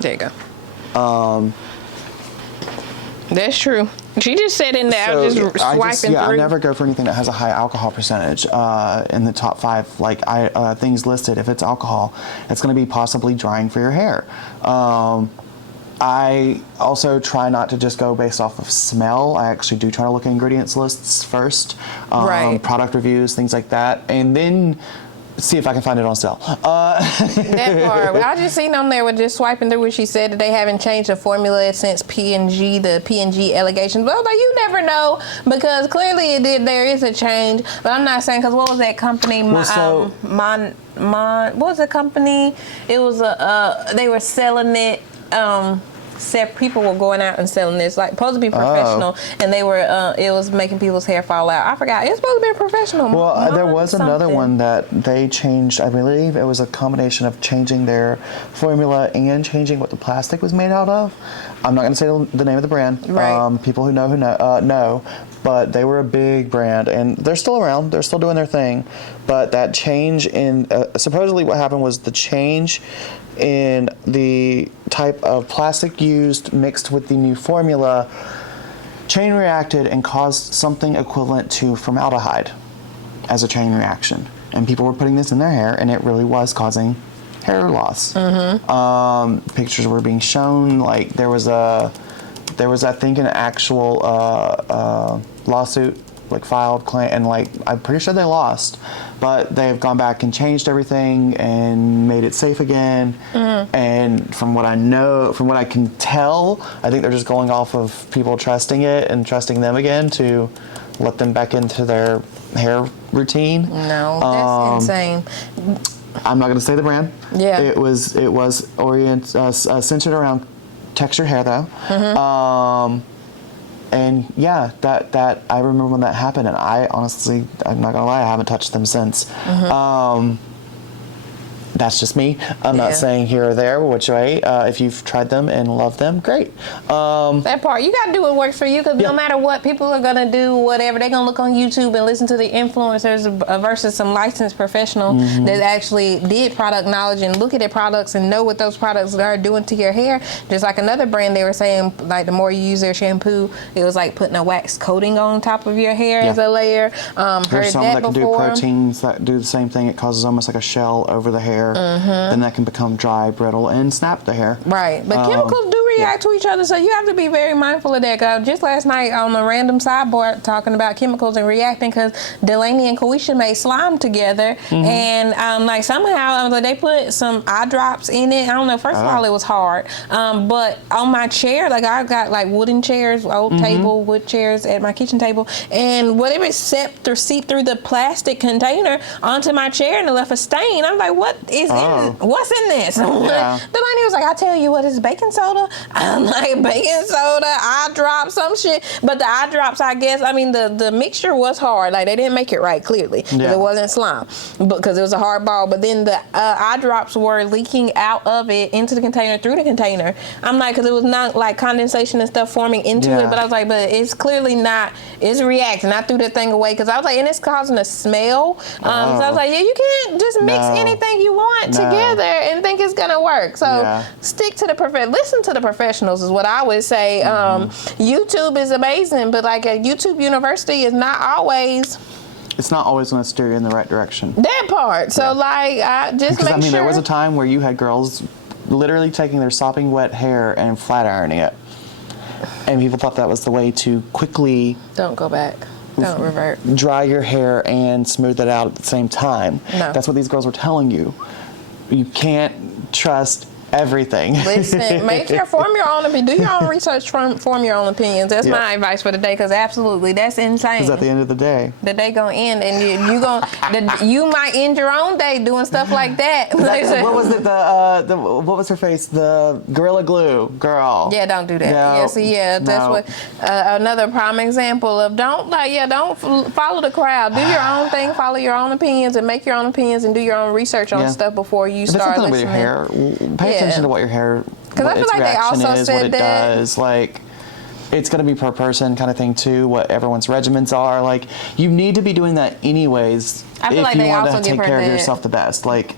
There you go. That's true. She just said in there, I was just swiping through. I never go for anything that has a high alcohol percentage in the top 5 things listed. If it's alcohol, it's going to be possibly drying for your hair. I also try not to just go based off of smell. I actually do try to look at ingredients lists first, product reviews, things like that, and then see if I can find it on sale. That part. I just seen on there with just swiping through where she said that they haven't changed the formula since P&G, the P&G allegations. But I was like, you never know, because clearly it did. There is a change, but I'm not saying, because what was that company? What was the company? It was they were selling it. People were going out and selling this, like, supposed to be professional, and they were it was making people's hair fall out. I forgot. It was supposed to be professional. Well, there was another one that they changed. I believe it was a combination of changing their formula and changing what the plastic was made out of. I'm not going to say the name of the brand. Right. People who know, but they were a big brand, and they're still around. They're still doing their thing. But that change in supposedly what happened was the change in the type of plastic used mixed with the new formula chain reacted and caused something equivalent to formaldehyde as a chain reaction. And people were putting this in their hair, and it really was causing hair loss. Pictures were being shown. Like there was I think an actual lawsuit filed claim, and I'm pretty sure they lost, but they've gone back and changed everything and made it safe again. And from what I can tell, I think they're just going off of people trusting it and trusting them again to let them back into their hair routine. No, that's insane. I'm not going to say the brand. Yeah, it was centered around textured hair though. And yeah, that I remember when that happened, and I honestly, I'm not gonna lie, I haven't touched them since. That's just me. I'm not saying here or there which way. If you've tried them and love them, great. That part, you gotta do what works for you, because no matter what, people are gonna do whatever. They're gonna look on YouTube and listen to the influencers versus some licensed professional that actually did product knowledge and look at their products and know what those products are doing to your hair. Just like another brand, they were saying, like, the more you use their shampoo, it was like putting a wax coating on top of your hair as a layer. There's some that can do proteins that do the same thing. It causes almost like a shell over the hair. Then that can become dry, brittle, and snap the hair. Right, but chemicals do react to each other, so you have to be very mindful of that. Just last night on a random sidebar talking about chemicals and reacting, because Delaney and Koisha made slime together, and somehow they put some eye drops in it. I don't know. First of all, it was hard, but on my chair, I got wooden chairs, old table wood chairs at my kitchen table, and whatever seeped through the plastic container onto my chair, and it left a stain. I'm like, what is what's in this? Delaney was like, I tell you what, it's baking soda. I'm like, baking soda, eye drops, some shit. But the eye drops, I guess, the mixture was hard. Like, they didn't make it right, clearly, because it wasn't slime, because it was a hard ball. But then the eye drops were leaking out of it into the container, through the container. I'm like, because it was not like condensation and stuff forming into it. But I was like, but it's clearly not. It's reacting. I threw that thing away, because I was like, and it's causing a smell. So I was like, you can't just mix anything you want together and think it's gonna work. So stick to listen to the professionals is what I would say. YouTube is amazing, but like a YouTube University is not always. It's not always going to steer you in the right direction. That part. So just make sure. There was a time where you had girls literally taking their sopping wet hair and flat ironing it, and people thought that was the way to quickly. Don't go back. Don't revert. Dry your hair and smooth it out at the same time. No. That's what these girls were telling you. You can't trust everything. Listen, form your own opinion. Do your own research, form your own opinions. That's my advice for the day, because absolutely, that's insane. Because at the end of the day, the day gonna end, and you might end your own day doing stuff like that. What was it? What was her face? The Gorilla Glue girl. Yeah, don't do that. That's what another prime example of don't follow the crowd. Do your own thing. Follow your own opinions and make your own opinions and do your own research on stuff before you start listening. With your hair, pay attention to what your hair. Because I feel like they also said what it does. Like, it's going to be per person kind of thing too. What everyone's regimens are. Like, you need to be doing that anyways. I feel like they also take care of yourself the best. Like,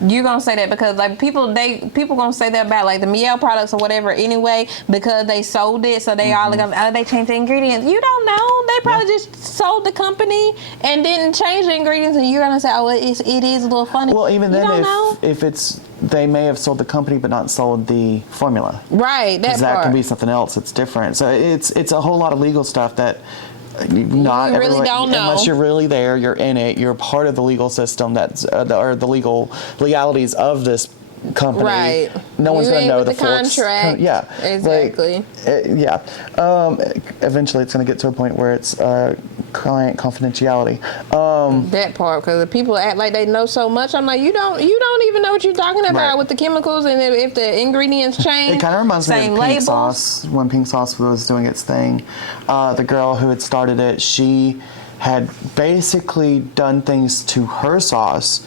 You're gonna say that because like people gonna say that about like the Mielle products or whatever anyway because they sold it, so they all gonna they changed the ingredients. You don't know. They probably just sold the company and didn't change the ingredients, and you're gonna say, oh, it is a little funny. Well, even you then, if it's they may have sold the company but not sold the formula. Right. That can be something else. It's different. So it's a whole lot of legal stuff that. Not you really don't know unless you're really there. You're in it. You're part of the legal system that's or the legalities of this company. Right. No one's going to know the contract. Yeah. Exactly. Eventually, it's going to get to a point where it's client confidentiality. That part, because the people act like they know so much. I'm like, you don't even know what you're talking about Right. with the chemicals, and if the ingredients change. It kind of reminds me of Pink labels. Sauce. When Pink Sauce was doing its thing, the girl who had started it, she had basically done things to her sauce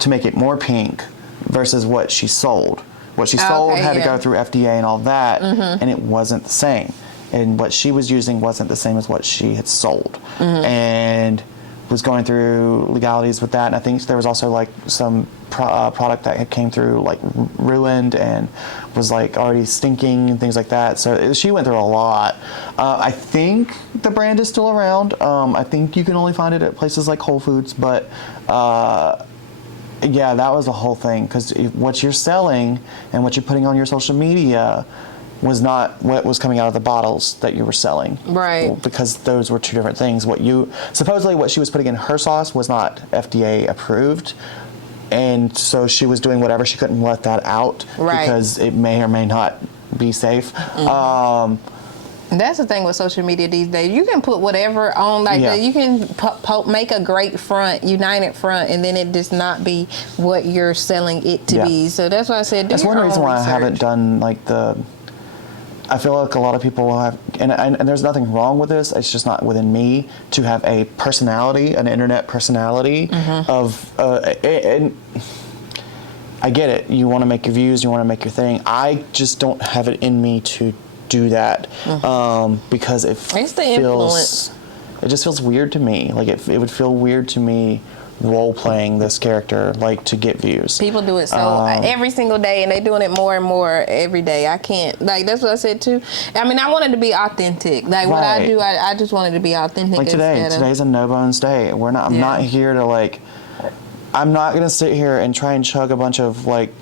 to make it more pink versus what she sold. What she sold had to go through FDA and all that, and it wasn't the same. And what she was using wasn't the same as what she had sold. And was going through legalities with that. And I think there was also like some product that had came through like ruined and was like already stinking and things like that. So she went through a lot. I think the brand is still around. I think you can only find it at places like Whole Foods, but yeah, that was the whole thing, because what you're selling and what you're putting on your social media was not what was coming out of the bottles that you were selling. Right. Because those were two different things. Supposedly what she was putting in her sauce was not FDA approved. And so she was doing whatever she couldn't let that out. Right. Because it may or may not be safe. That's the thing with social media these days. You can put whatever on, like you can make a great front, united front, and then it does not be what you're selling it to be. So that's why I said do that's your one own reason why research. I haven't done like I feel like a lot of people have, and there's nothing wrong with this. It's just not within me to have a personality, an internet personality of, and I get it. You want to make your views, you want to make your thing. I just don't have it in me to do that because It's the influence. It just feels weird to me. Like it would feel weird to me role playing this character like to get views. People do it so every single day, and they're doing it more and more every day. I can't, like, that's what I said too. I mean, I want it to be authentic. Like what I do, I just want it to be authentic. Like today's a no bones day. I'm not here to like. I'm not gonna sit here and try and chug a bunch of like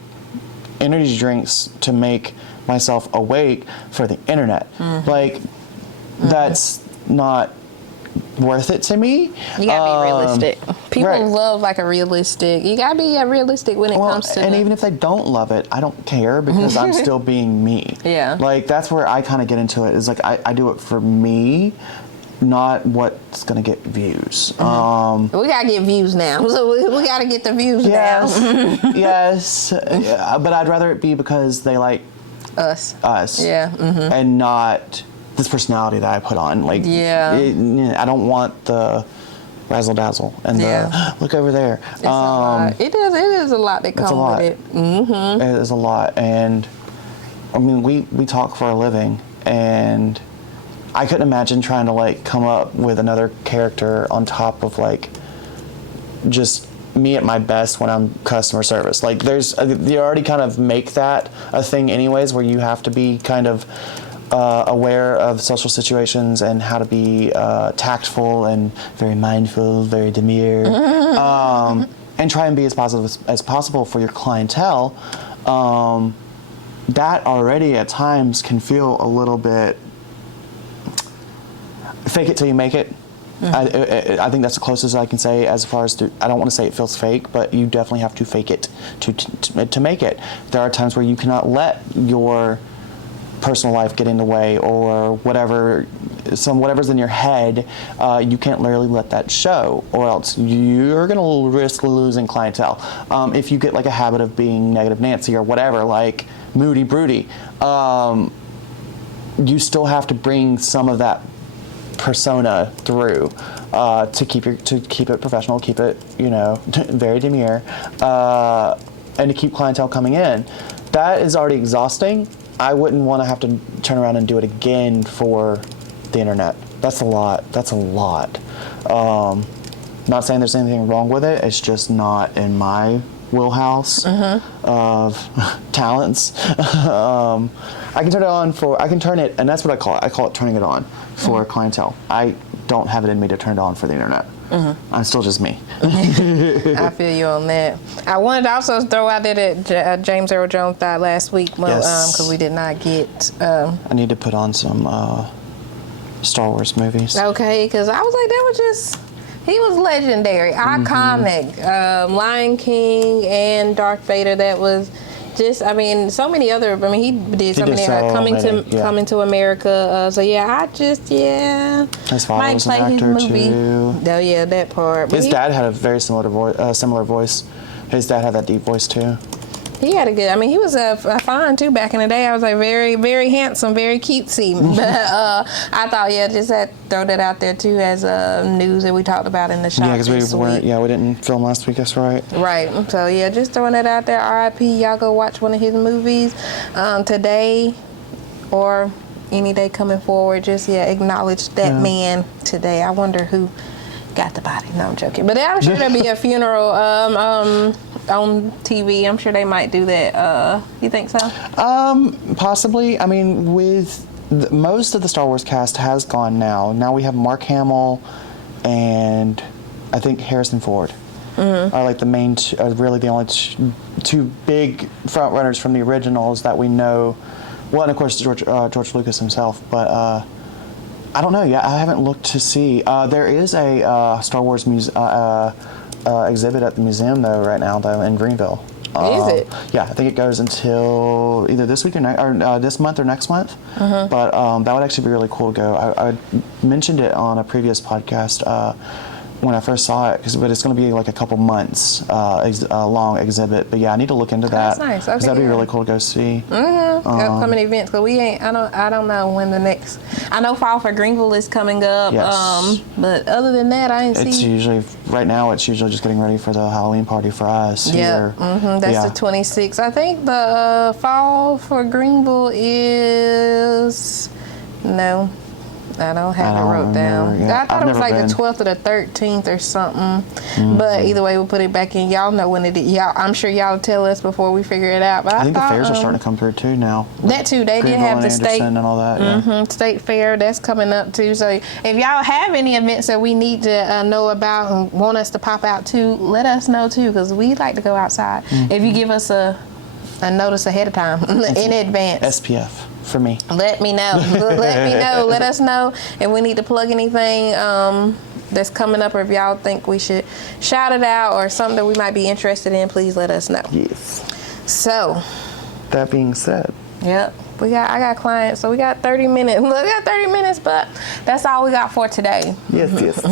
energy drinks to make myself awake for the internet. Like that's not worth it to me. You gotta be realistic. People love like a realistic. You gotta be realistic when it comes to. And even if they don't love it, I don't care because I'm still being me. Yeah. Like that's where I kind of get into it. Is like I do it for me, not what's gonna get views. We gotta get views now. So we gotta get the views now. Yes. But I'd rather it be because they like us. Yeah. And not this personality that I put on. Like, I don't want the razzle dazzle and the look over there. It's a lot. It is a lot that comes with it. It is a lot, and I mean, we talk for a living, and I couldn't imagine trying to like come up with another character on top of like just me at my best when I'm customer service. Like you already kind of make that a thing anyways, where you have to be kind of aware of social situations and how to be tactful and very mindful, very demure, and try and be as positive as possible for your clientele. That already at times can feel a little bit fake it till you make it. I think that's the closest I can say as far as I don't want to say it feels fake, but you definitely have to fake it to make it. There are times where you cannot let your personal life get in the way or whatever's in your head. You can't literally let that show, or else you're going to risk losing clientele. If you get like a habit of being negative Nancy or whatever, like moody broody, you still have to bring some of that persona through to keep it professional, keep it very demure, and to keep clientele coming in. That is already exhausting. I wouldn't want to have to turn around and do it again for the internet. That's a lot. Not saying there's anything wrong with it. It's just not in my wheelhouse of talents. I can turn it on for, I can turn it, and that's what I call it. I call it turning it on for clientele. I don't have it in me to turn it on for the internet. I'm still just me. I feel you on that. I wanted to also throw out there that James Earl Jones died last week because we did not get. I need to put on some Star Wars movies. Okay, because I was like, that was just. He was legendary, iconic. Lion King and Darth Vader. That was just. I mean, so many other. I mean, he did so many. Coming to America. So yeah, I just His father was an actor too. Oh yeah, that part. His dad had a very similar voice. His dad had that deep voice too. He had a good. I mean, he was fine too back in the day. I was like very, very handsome, very cutesy. But I thought, just had to throw that out there too as news that we talked about in the shop. Yeah, because we weren't. Yeah, we didn't film last week. That's right. Right. So yeah, just throwing that out there. R.I.P. Y'all go watch one of his movies today, or any day coming forward. Just acknowledge that man today. I wonder who got the body. No, I'm joking. But I'm sure there'll be a funeral on TV. I'm sure they might do that. You think so? Possibly. I mean, with most of the Star Wars cast has gone now. Now we have Mark Hamill and I think Harrison Ford are like the main, really the only two big front runners from the originals that we know. Well, and of course George Lucas himself, but. I don't know yet. I haven't looked to see. There is a Star Wars exhibit at the museum though right now though in Greenville. Is it? Yeah, I think it goes until either this week or this month or next month. But that would actually be really cool to go. I mentioned it on a previous podcast when I first saw it, but it's going to be like a couple months long exhibit. But yeah, I need to look into that. That's nice. Okay, that'd be really cool to go see. Upcoming events, because we ain't. I don't know when the next. I know Fall for Greenville is coming up. Yes. But other than that, I ain't seen. It's usually right now. It's usually just getting ready for the Halloween party for us. Yeah. That's the 26th. I think the Fall for Greenville is no. I don't have it wrote down. Yeah. I thought it was like the 12th or the 13th or something. But either way, we'll put it back in. Y'all know when it is. I'm sure y'all tell us before we figure it out. But I think the fairs are starting to come through too now. That too. They did have the state and all that. State fair that's coming up too. So if y'all have any events that we need to know about and want us to pop out to, let us know too, because we like to go outside. If you give us a notice ahead of time in advance. SPF. For me. Let me know. Let us know if we need to plug anything that's coming up, or if y'all think we should shout it out or something that we might be interested in, please let us know. Yes. So. That being said. Yep. I got clients, so we got 30 minutes. We got 30 minutes, but that's all we got for today. Yes.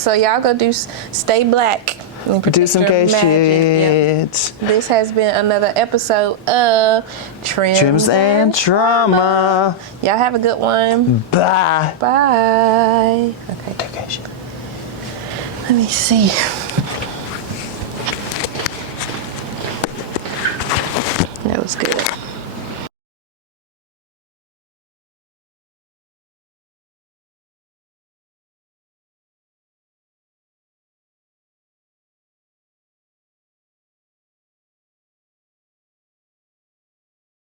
So y'all go stay black. Do some gay shit. This has been another episode of Trims and Trauma. Y'all have a good one. Bye. Bye. Okay. Do gay shit. Let me see. That was good.